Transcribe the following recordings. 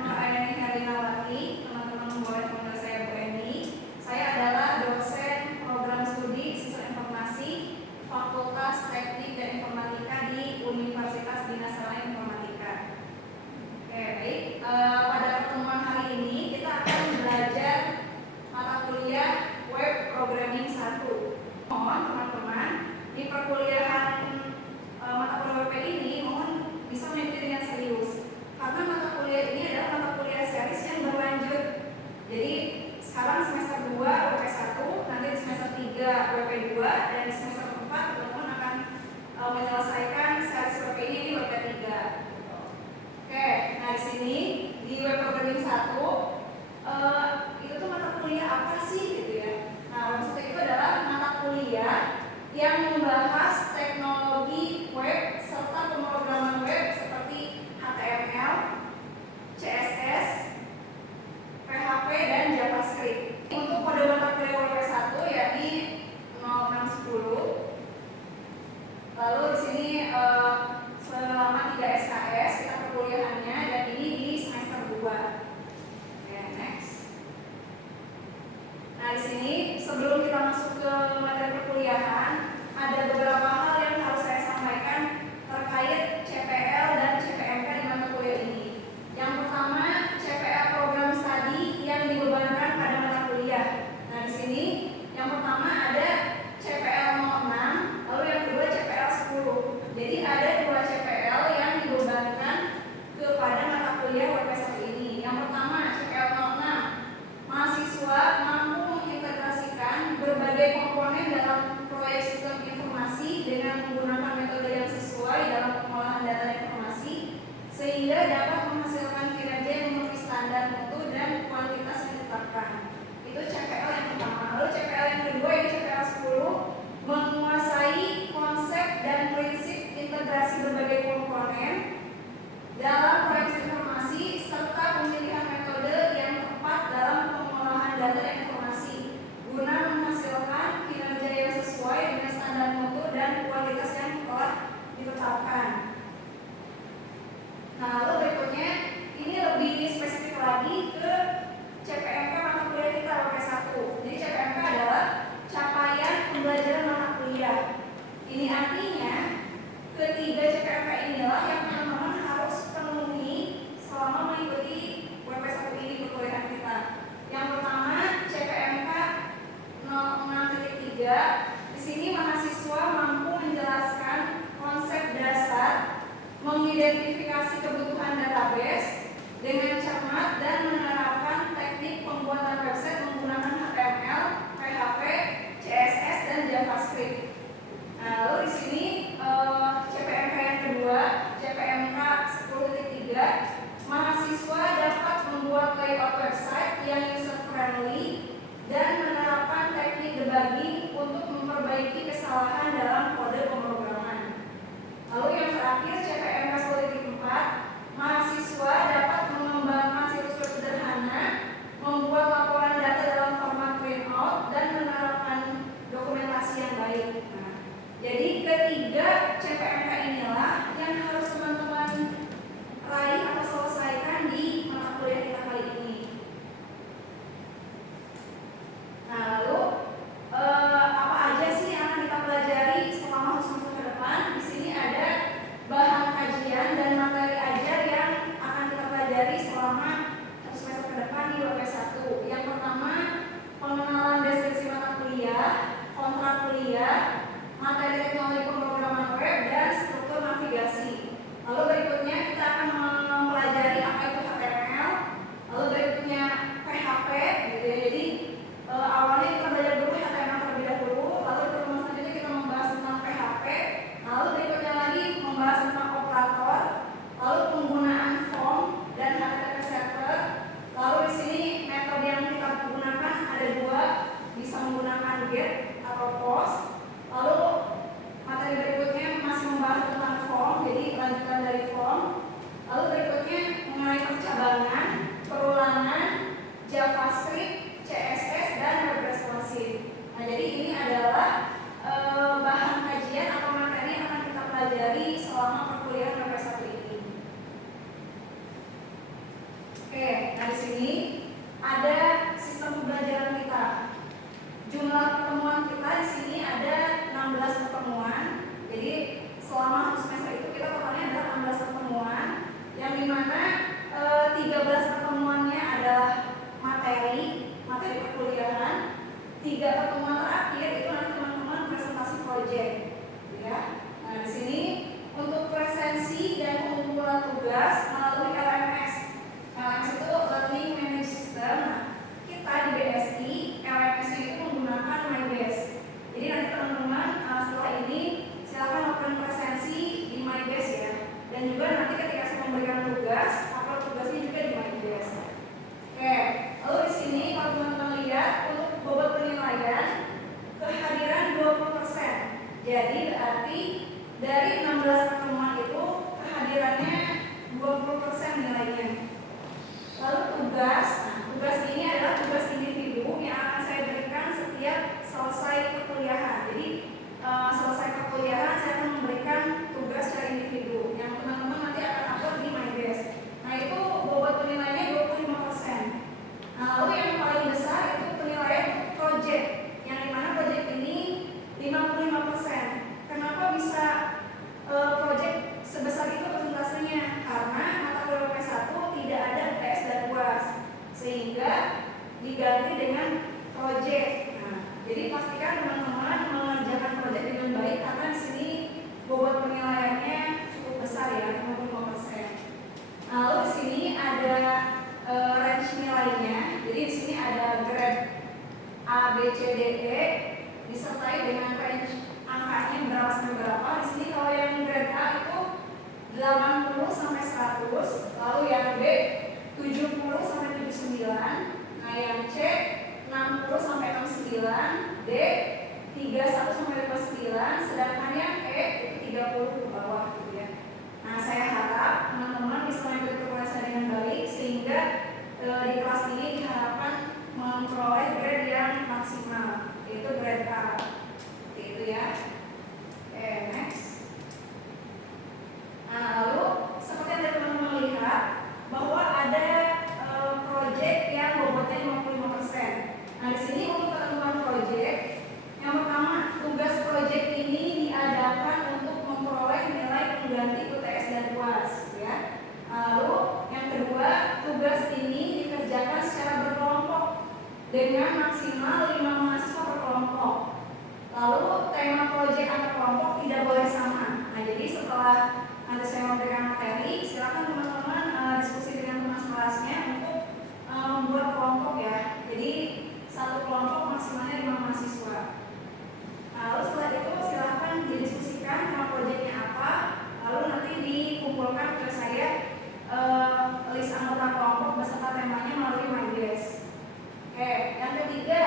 Nur Ayani Herlinawati. Teman-teman boleh panggil saya Bu Eni. Saya adalah dosen program studi Sistem Informasi Fakultas Teknik dan Informatika di Universitas Bina Saleh Informatika. Oke, baik. Pada pertemuan hari ini kita akan belajar mata kuliah Web Programming 1. Mohon teman-teman di perkuliahan mata kuliah WP ini mohon bisa mengikuti dengan serius. Karena mata kuliah ini adalah mata kuliah series yang berlanjut. Jadi sekarang semester 2 WP 1, nanti di semester 3 WP 2, dan di semester 4 teman-teman akan menyelesaikan series WP ini di WP 3. Oke, nah di sini di Web Programming 1 itu tuh mata kuliah apa sih gitu ya. Nah, maksudnya itu adalah mata kuliah yang membahas teknologi web serta pemrograman web seperti HTML, CSS, PHP, dan JavaScript. Untuk kode mata kuliah WP1 yakni 0610. Lalu di sini selama 3 SKS kita perkuliahannya, dan ini di semester 2. Oke, next. Nah, di sini sebelum kita masuk ke materi perkuliahan, ada beberapa hal yang harus saya sampaikan terkait CPL dan CPMK di mata kuliah ini. Yang pertama, CPL program studi yang dibebankan pada mata kuliah. Nah, di sini yang pertama ada CPL 06, lalu yang kedua CPL 10. Jadi ada 2 CPL yang dibebankan kepada mata kuliah WP1 ini. Yang pertama, CPL 06, mahasiswa mampu mengintegrasikan berbagai komponen dalam proyek sistem informasi dengan menggunakan metode yang sesuai dalam pengolahan data informasi sehingga dapat menghasilkan kinerja yang memenuhi standar mutu dan kualitas yang ditetapkan. Itu CPL yang pertama. Lalu CPL yang kedua ini CPL 10, menguasai konsep dan prinsip integrasi berbagai komponen dalam proyek informasi serta pemilihan metode yang tepat dalam pengolahan data informasi guna menghasilkan kinerja yang sesuai dengan standar mutu dan kualitas yang telah ditetapkan. Nah, lalu berikutnya ini lebih spesifik lagi ke CPMK mata kuliah kita WP1. Jadi CPMK adalah capaian pembelajaran mata kuliah. Ini artinya ketiga CPMK inilah yang teman-teman harus penuhi selama mengikuti WP1 ini perkuliahan kita. Yang pertama CPMK 06.3. Di sini mahasiswa mampu menjelaskan konsep dasar, mengidentifikasi kebutuhan database dengan cermat dan menerapkan teknik pembuatan website menggunakan HTML, PHP, CSS, dan JavaScript. Nah, lalu di sini CPMK yang kedua, CPMK 10.3, mahasiswa dapat membuat layout website yang user friendly dan menerapkan teknik debugging untuk memperbaiki kesalahan dalam kode pemrograman. Lalu yang terakhir CPMK 10.4, mahasiswa dapat mengembangkan situs web sederhana, membuat laporan data dalam format printout, dan menerapkan dokumentasi yang baik. Nah, jadi ketiga CPMK inilah yang harus teman-teman raih atau selesaikan di mata kuliah kita kali ini. Nah, lalu apa aja sih yang akan kita pelajari selama semester ke depan? Di sini ada bahan kajian dan materi ajar yang akan kita pelajari selama semester ke depan di WP1. Yang pertama, pengenalan deskripsi mata kuliah, kontrak kuliah, materi teknologi pemrograman web, dan struktur navigasi. Lalu berikutnya kita akan mempelajari apa itu HTML, lalu berikutnya PHP gitu ya. Jadi awalnya kita belajar dulu HTML terlebih dahulu, lalu di pertemuan selanjutnya kita membahas tentang PHP, lalu berikutnya lagi membahas tentang operator, lalu penggunaan form dan HTTP server, Oke, nah di sini ada sistem pembelajaran kita. Jumlah pertemuan kita di sini ada 16 pertemuan. Jadi selama 1 semester itu kita totalnya ada 16 pertemuan, yang dimana 13 pertemuannya adalah materi perkuliahan. 3 pertemuan terakhir itu nanti teman-teman presentasi proyek, ya. Nah di sini untuk presensi dan pengumpulan tugas melalui LMS. LMS itu Learning Management System. Nah, kita di BSI LMS-nya itu menggunakan MyBase. Jadi nanti teman-teman setelah ini silakan lakukan presensi di MyBase ya. Dan juga nanti ketika saya memberikan tugas, upload tugasnya juga di MyBase. Oke, lalu di sini kalau teman-teman lihat untuk bobot penilaian kehadiran 20%. Jadi berarti dari 16 pertemuan itu kehadirannya 20% nilainya. Lalu tugas, nah tugas ini adalah tugas individu yang akan saya berikan setiap selesai perkuliahan. Jadi selesai perkuliahan saya akan memberikan tugas secara individu yang teman-teman nanti akan upload di MyBase. Nah itu bobot penilaiannya 25%. Nah lalu yang paling besar itu penilaian project, yang dimana project ini 55%. Kenapa bisa project sebesar itu persentasenya? Karena mata kuliah PP1 tidak ada UTS dan UAS, sehingga diganti dengan project. Nah, jadi pastikan teman-teman mengerjakan project dengan baik karena di sini bobot penilaiannya cukup besar ya, 55%. Nah, lalu di sini ada range nilainya. Jadi di sini ada grade A, B, C, D, E disertai dengan range angkanya berapa sampai berapa. Di sini kalau yang grade A itu 80 sampai 100, lalu yang B 70 sampai 79, nah yang C 60 sampai 69, D 31 sampai 59, sedangkan yang E itu 30 ke bawah gitu ya. Nah, saya harap teman-teman bisa mengikuti pembahasan dengan baik sehingga di kelas ini diharapkan memperoleh grade yang maksimal, yaitu grade A. Seperti itu ya. Oke, next. Nah, lalu seperti yang teman-teman lihat bahwa ada proyek yang bobotnya 55%. Nah, di sini untuk ketentuan proyek, yang pertama, tugas proyek ini diadakan untuk memperoleh nilai pengganti UTS dan UAS, ya. Lalu yang kedua, tugas ini dikerjakan secara berkelompok dengan maksimal 5 mahasiswa per kelompok. Lalu tema proyek antar kelompok tidak boleh sama. Nah, jadi setelah nanti saya memberikan materi, silakan teman-teman diskusi dengan teman sekelasnya untuk membuat kelompok ya. Jadi satu kelompok maksimalnya 5 mahasiswa. Nah, lalu setelah itu silakan didiskusikan tema proyeknya apa, lalu nanti dikumpulkan ke saya list anggota kelompok beserta temanya melalui MyBase. Oke, yang ketiga,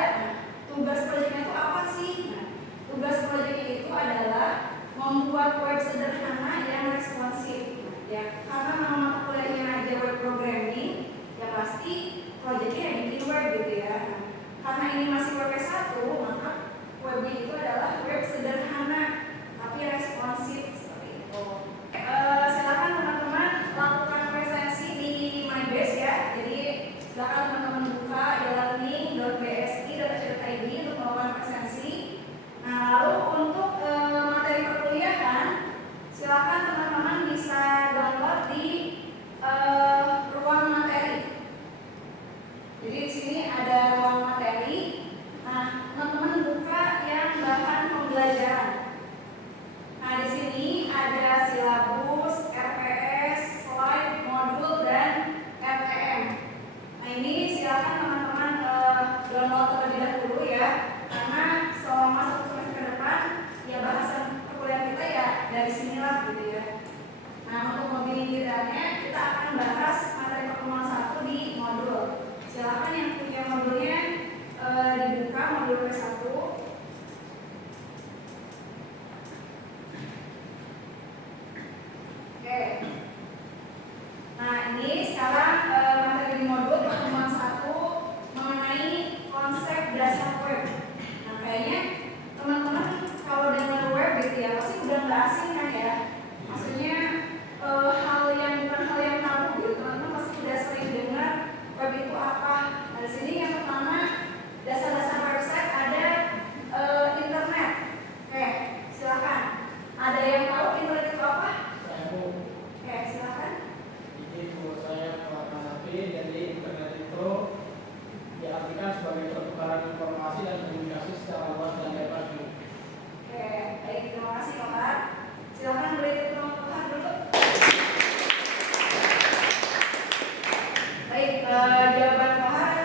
tugas proyeknya itu apa sih? Nah, tugas proyeknya itu adalah membuat web sederhana yang responsif. Ya, karena nama mata kuliahnya aja web programming, ya pasti proyeknya yang bikin web gitu ya. Nah, karena ini masih WP1, maka webnya itu adalah web sederhana tapi responsif seperti itu. Silakan teman-teman lakukan presensi di MyBase ya. Jadi silakan teman-teman buka e-learning.bsi.ac.id untuk melakukan presensi. Nah, lalu untuk materi perkuliahan, silakan teman-teman bisa download di ruang materi. Jadi di sini ada ruang materi. Nah, teman-teman buka yang bahan Jadi internet itu diartikan sebagai pertukaran informasi dan komunikasi secara luas dan bebas. Oke, baik, terima kasih Kohar. Silakan beri tepuk tangan dulu. Baik, jawaban Kohar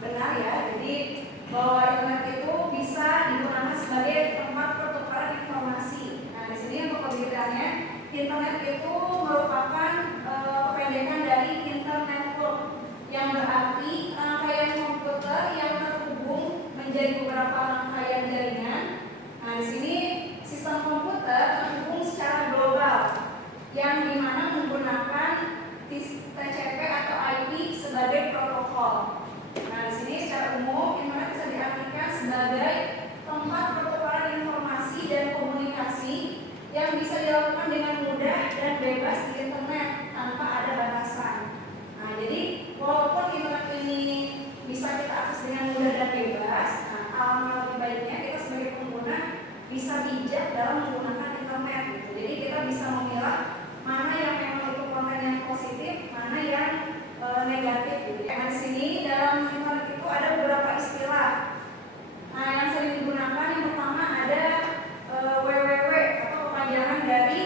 benar ya. Jadi bahwa internet itu bisa digunakan sebagai tempat pertukaran informasi. Nah, di sini untuk penelitiannya, internet itu merupakan kependekan dari internet network, yang berarti rangkaian komputer yang terhubung menjadi beberapa rangkaian jaringan. Nah, di sini sistem komputer terhubung secara global, yang dimana menggunakan TCP atau IP sebagai protokol. Nah, di sini secara umum internet bisa diartikan sebagai tempat pertukaran informasi dan komunikasi yang bisa dilakukan dengan mudah dan bebas di internet tanpa ada batasan. Nah, jadi walaupun internet ini bisa kita akses dengan mudah dan bebas, nah, alangkah lebih baiknya kita sebagai pengguna bisa bijak dalam menggunakan internet gitu. Jadi kita bisa memilah mana yang memang itu konten yang positif, mana yang negatif gitu. Nah, di sini dalam internet itu ada beberapa istilah. Nah, yang sering digunakan yang pertama ada www atau kepanjangan dari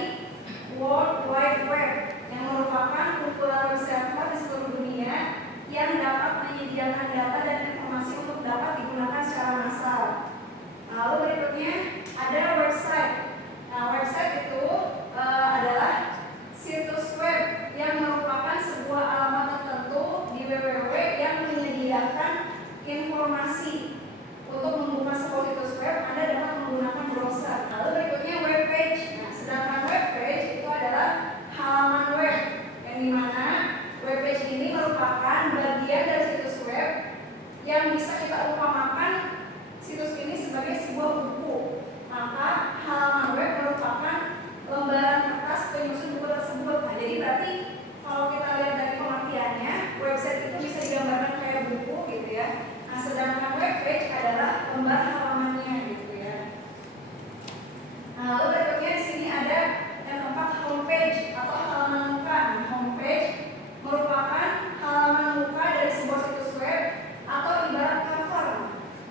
World Wide Web, yang merupakan kumpulan server di seluruh dunia yang dapat menyediakan data dan informasi untuk dapat digunakan secara massal. Lalu berikutnya ada website. Nah, website itu adalah situs web yang merupakan sebuah alamat tertentu di www yang menyediakan informasi. Untuk membuka sebuah situs web, Anda dapat menggunakan browser. Lalu berikutnya web page. Nah, sedangkan web page itu adalah halaman web, yang dimana web page ini merupakan bagian dari situs web yang bisa kita umpamakan situs ini sebagai sebuah buku. Maka halaman web merupakan lembaran kertas penyusun buku tersebut. Nah, jadi berarti kalau kita lihat dari pengertiannya, website itu bisa digambarkan kayak buku gitu ya. Nah, sedangkan web page adalah lembar halamannya gitu ya. Nah, lalu berikutnya di sini ada yang keempat homepage atau halaman muka. Nah, homepage merupakan halaman muka dari sebuah situs web atau ibarat cover.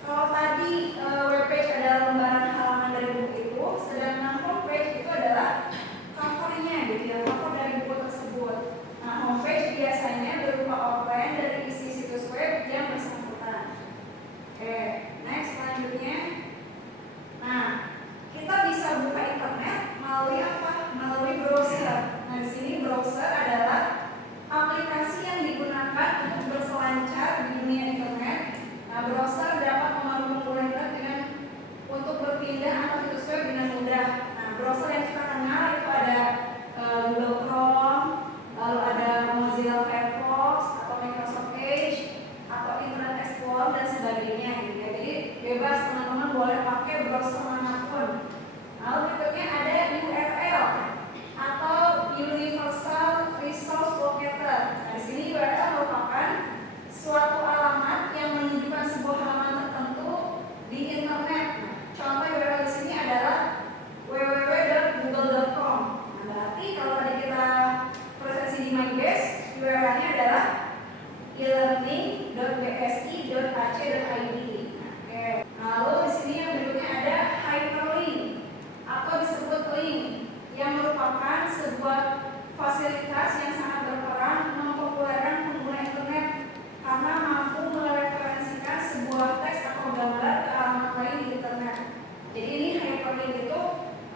Kalau tadi web page adalah lembaran halaman dari buku itu, sedangkan homepage itu adalah covernya gitu ya, cover dari buku tersebut. Nah, homepage biasanya berupa outline dari isi situs web yang bersangkutan. Oke, next selanjutnya. Nah, kita bisa buka internet melalui apa? Melalui browser. Nah, di sini browser adalah aplikasi yang digunakan untuk berselancar di dunia internet. Nah, browser dapat membantu pengguna internet dengan untuk berpindah antar situs web dengan mudah. Nah, browser yang kita kenal itu ada Google Chrome, lalu ada Mozilla Firefox atau Microsoft Edge atau Internet Explorer dan sebagainya gitu ya. Jadi bebas, teman-teman boleh pakai browser manapun. Lalu berikutnya ada URL atau Universal Resource Locator. Nah, di sini URL merupakan suatu alamat yang menunjukkan sebuah halaman tertentu di internet. Nah, contoh URL di sini adalah www.google.com. Nah, berarti kalau tadi kita presentasi di MyBase, URL-nya adalah e-learning.bsi.ac.id. Oke. Lalu di sini yang berikutnya ada hyperlink atau disebut link, yang merupakan sebuah fasilitas yang sangat berperan mempopulerkan pengguna internet karena mampu mereferensikan sebuah teks atau gambar ke alamat lain di internet. Jadi ini hyperlink itu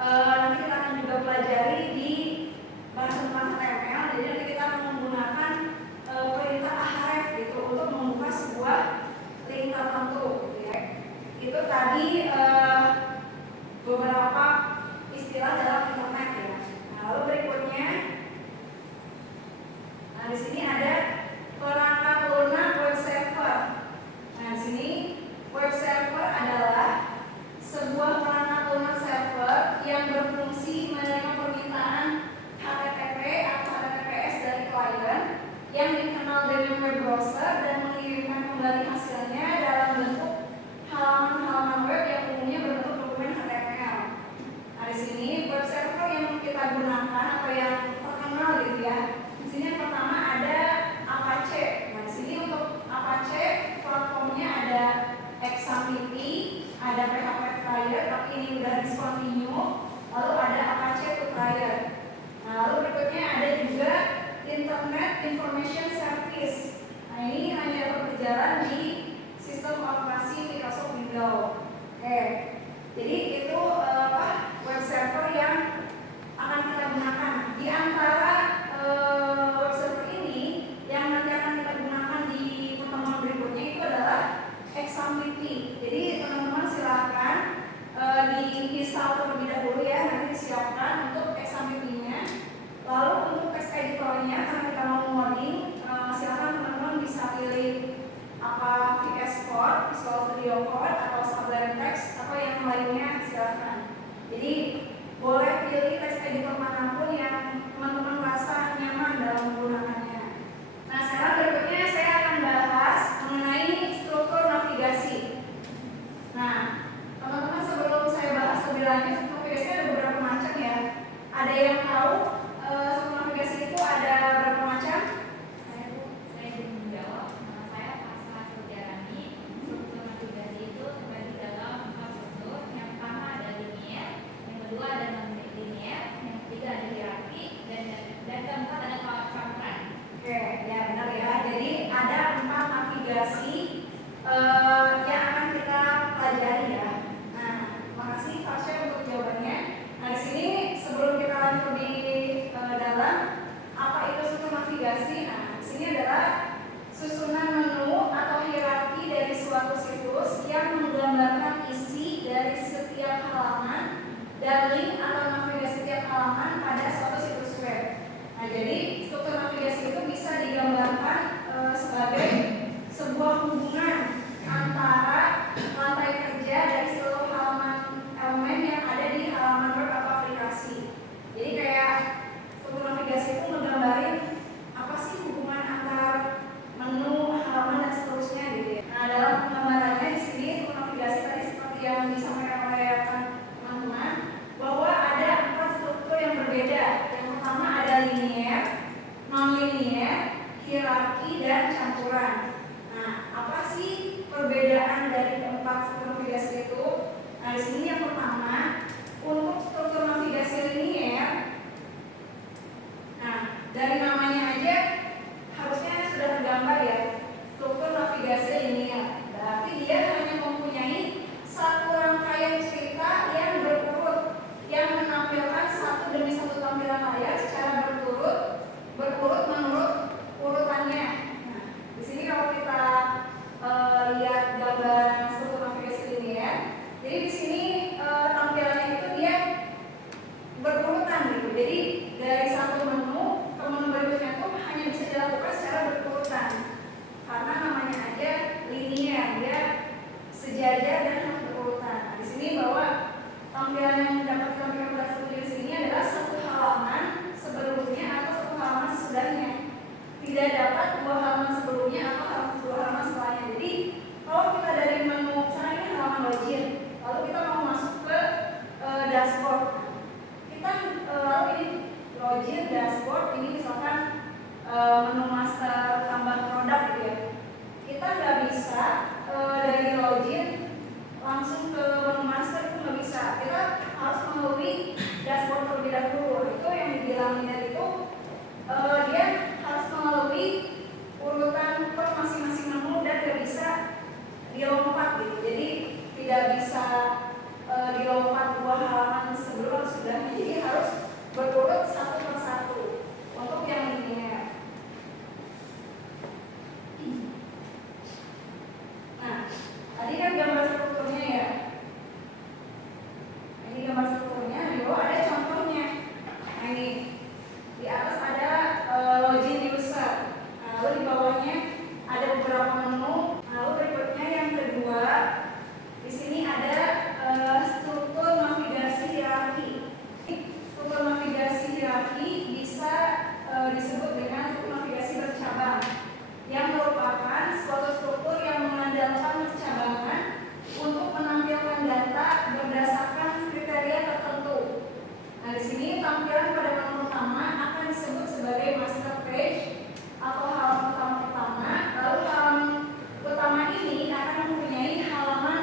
nanti kita akan juga pelajari di bahasa tentang HTML. Jadi nanti kita akan menggunakan perintah ahref gitu untuk membuka sebuah link tertentu gitu ya. Itu tadi beberapa istilah dalam internet ya. Nah, lalu berikutnya, nah di sini ada perangkat lunak web server. Nah, di sini web server adalah sebuah perangkat lunak server yang berfungsi menerima permintaan HTTP atau HTTPS dari klien yang dikenal dengan web browser dan mengirimkan kembali hasilnya dalam bentuk halaman-halaman web yang umumnya berbentuk dokumen HTML. Nah, di sini web server yang kita gunakan atau yang terkenal gitu ya. Di sini yang pertama ada hierarki, dan campuran. Nah, apa sih perbedaan dari keempat struktur navigasi itu? Nah, di sini yang pertama, untuk struktur navigasi linier. Nah, dari namanya aja harusnya sudah tergambar ya, struktur navigasi linier. Berarti dia hanya mempunyai satu rangkaian cerita yang berurut, yang menampilkan satu demi satu tampilan layar secara berurut menurut urutannya. Nah, di sini kalau kita lihat gambar struktur navigasi linier, jadi di sini tampilannya itu dia berurutan gitu. Jadi dari satu menu ke menu berikutnya itu hanya bisa dilakukan secara berurutan. Karena namanya aja linier, dia sejajar dan harus berurutan. Nah, di sini bahwa tampilan yang dapat ditampilkan pada struktur di sini adalah satu halaman sebelumnya atau satu halaman sesudahnya. Tidak dapat dua halaman sebelumnya atau dua halaman setelahnya. Jadi kalau kita dari menu, misalnya ini halaman login, lalu kita mau masuk ke dashboard. Kita lalu ini login, dashboard, ini misalkan menu master tambah produk gitu ya. Kita nggak bisa dari login langsung ke menu master, itu nggak bisa. Kita harus melalui dashboard terlebih dahulu. Itu yang dibilang tadi itu dia harus melalui urutan per masing-masing menu dan nggak bisa dilompat gitu. Jadi tidak bisa dilompat dua halaman sebelum sudah. Jadi harus berurut satu per satu untuk yang linear. Nah, tadi kan gambar strukturnya ya. Ini gambar strukturnya, di bawah ada contohnya. Nah, ini di atas ada login user. Nah, lalu di bawahnya ada beberapa menu. Lalu berikutnya yang kedua, di sini ada struktur navigasi hierarki. Struktur navigasi hierarki bisa disebut dengan struktur navigasi bercabang, yang merupakan suatu struktur yang mengandalkan percabangan untuk menampilkan data berdasarkan kriteria tertentu. Nah, di sini tampilan pada menu pertama akan disebut sebagai master page atau halaman utama pertama. Lalu halaman utama ini akan mempunyai halaman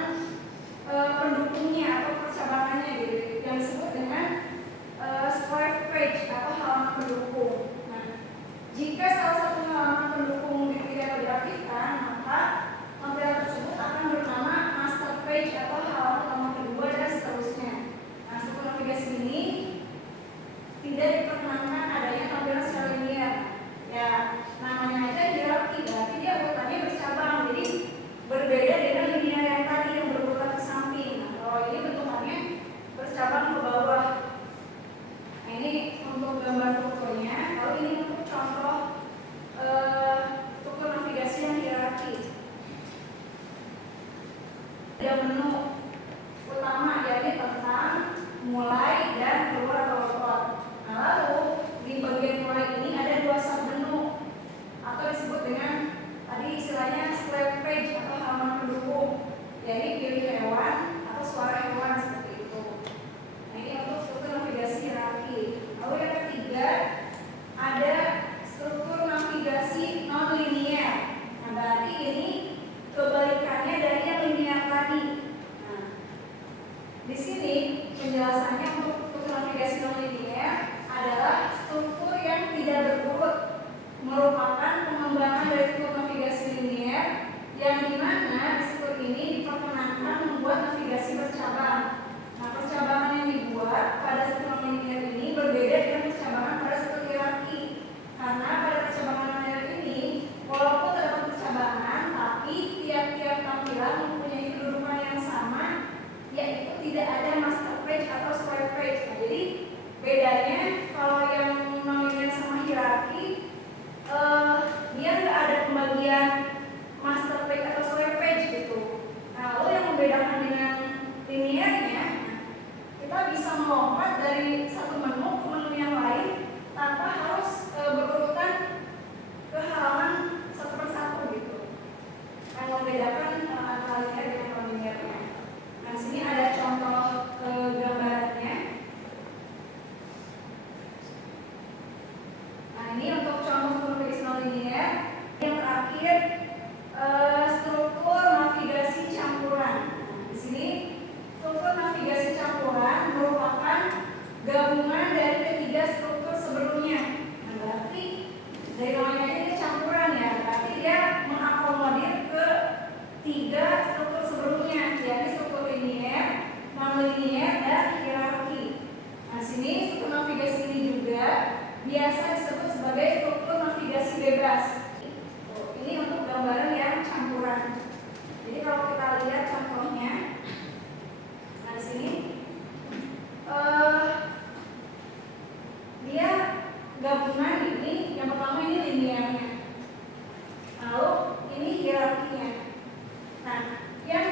pendukungnya atau percabangannya gitu, yang disebut dengan swipe page atau halaman pendukung. Nah, jika salah satu halaman pendukung tidak diaktifkan, maka tampilan tersebut akan bernama master page atau halaman utama kedua dan seterusnya. Nah, struktur navigasi ini tidak diperkenankan adanya tampilan secara linear. Ya, namanya aja hierarki, berarti dia urutannya bercabang. Jadi berbeda dengan linear yang tadi yang berurutan ke samping. Nah, kalau ini bentukannya bercabang ke bawah. Nah, ini untuk gambar strukturnya. Kalau ini untuk contoh struktur navigasi yang hierarki. Ada menu utama, yaitu tentang mulai dan keluar atau lewat. Nah, lalu di bagian mulai ini ada dua submenu atau disebut dengan tadi istilahnya swipe page atau halaman pendukung, yaitu pilih hewan atau suara hewan seperti itu. Nah, ini untuk struktur navigasi hierarki. Lalu yang ketiga ada struktur navigasi non linear. Nah, berarti ini kebalikannya dari yang linear tadi. Nah, di sini penjelasannya untuk struktur navigasi non linear adalah struktur yang tidak berurut, merupakan pengembangan dari struktur navigasi linear yang dimana di struktur ini diperkenankan membuat navigasi bercabang. Nah, percabangan yang dibuat pada struktur non linear ini berbeda dengan percabangan pada struktur hierarki. Karena pada percabangan non linear ini, walaupun terdapat percabangan, tapi tiap-tiap tampilan mempunyai kedudukan yang sama, yaitu tidak ada master page atau swipe page. Nah, jadi bedanya kalau yang non-linear sama hierarki, dia nggak ada pembagian master page atau swipe page gitu. Nah, lalu yang membedakan dengan linearnya, kita bisa melompat dari satu menu ke menu yang lain tanpa harus berurutan ke halaman satu persatu gitu. Yang membedakan antara linear dengan non-linearnya. Nah, di sini ada contoh gambarannya. Nah, ini untuk contoh struktur non linear.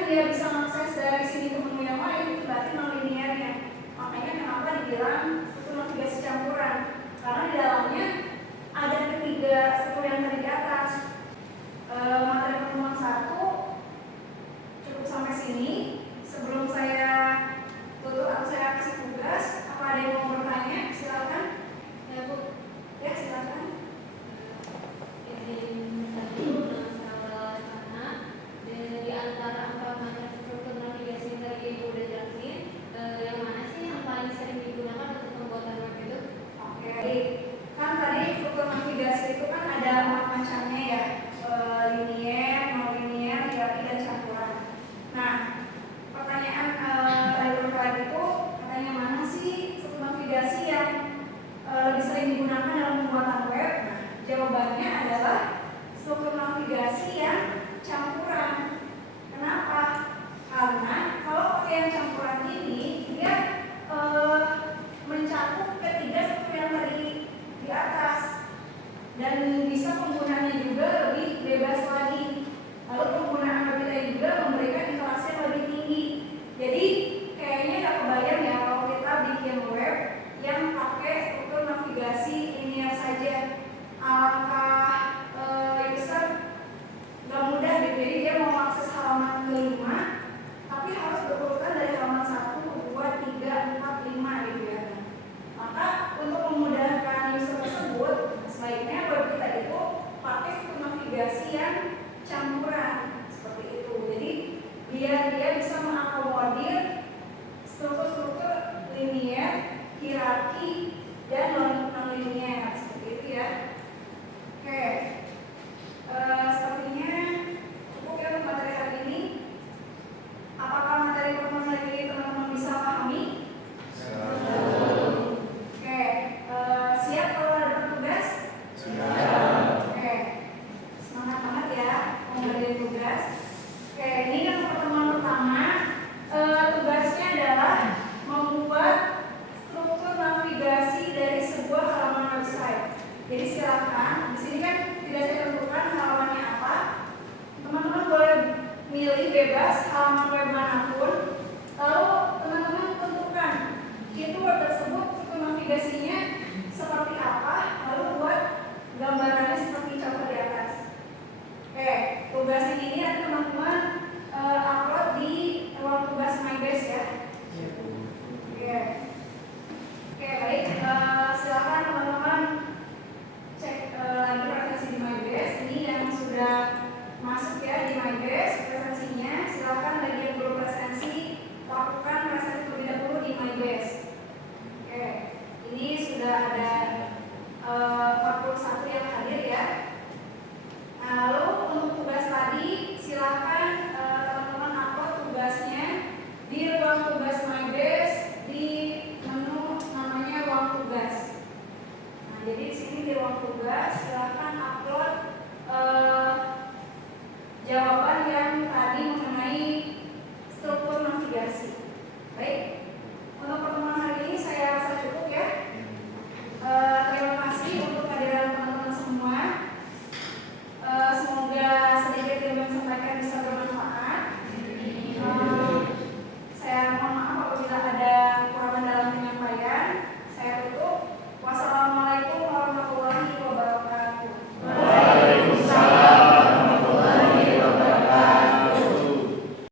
dia bisa mengakses dari sini ke menu yang lain, itu berarti non-linearnya. Makanya kenapa dibilang struktur navigasi campuran, karena di dalamnya ada ketiga struktur yang tadi di atas. Materi pertemuan 1 cukup sampai sini. Sebelum saya tutup atau saya kasih tugas, apa ada yang mau bertanya? Silakan. Ya Bu, Ya silakan. izin tadi masalah sana di antara 4 materi struktur navigasi yang tadi Ibu udah jelasin, yang mana sih yang paling sering digunakan untuk pembuatan web itu? Oke, kan tadi struktur navigasi itu kan ada 4 macamnya ya, linier, non-linier, hierarki, dan campuran. Nah, pertanyaan dari kalian itu katanya mana sih struktur navigasi yang lebih sering digunakan dalam pembuatan web? Nah, jawabannya adalah struktur navigasi yang campuran. Kenapa? Karena kalau pakai yang campuran ini dia mencakup ketiga struktur yang tadi di atas dan bisa penggunaannya juga lebih bebas lagi. Lalu penggunaan lebih lain juga memberikan interaksi yang lebih tinggi. Jadi kayaknya nggak kebayang ya kalau kita bikin web yang pakai struktur navigasi linear saja. Alangkah user nggak mudah gitu. Jadi dia mau akses halaman kelima, tapi harus berurutan dari halaman 1, 2, 3, 4, 5 gitu ya. Maka untuk memudahkan user tersebut, sebaiknya web kita itu pakai struktur navigasi yang campuran seperti itu. Jadi dia bisa mengakomodir struktur-struktur linear, hierarki, dan non-linear seperti itu ya. Oke, sepertinya cukup ya untuk materi hari ini. Apakah materi pertemuan hari ini teman-teman bisa pahami? Oke, siap kalau ada tugas? Oke, semangat banget ya mengerjain tugas. Oke, ini kan pertemuan pertama. Tugasnya adalah membuat struktur navigasi dari sebuah halaman website. Jadi silakan, di sini kan tidak saya tentukan halamannya apa. Teman-teman boleh milih bebas halaman web manapun. Lalu teman-teman tentukan keyword tersebut struktur navigasinya seperti apa. Lalu buat gambarannya seperti contoh di atas. Oke, tugasnya ini nanti teman-teman upload di ruang tugas MyBase ya. Oke. Oke, baik. Silakan teman-teman cek lagi presentasi di MyBase. Ini yang sudah masuk ya di MyBase presentasinya. Silakan bagi yang belum presensi lakukan presensi terlebih dahulu di MyBase. Oke, ini sudah ada 41 yang hadir ya. Nah, lalu untuk tugas tadi silakan teman-teman upload tugasnya di ruang tugas MyBase di menu namanya ruang tugas. Nah, jadi di sini di ruang tugas silakan upload jawaban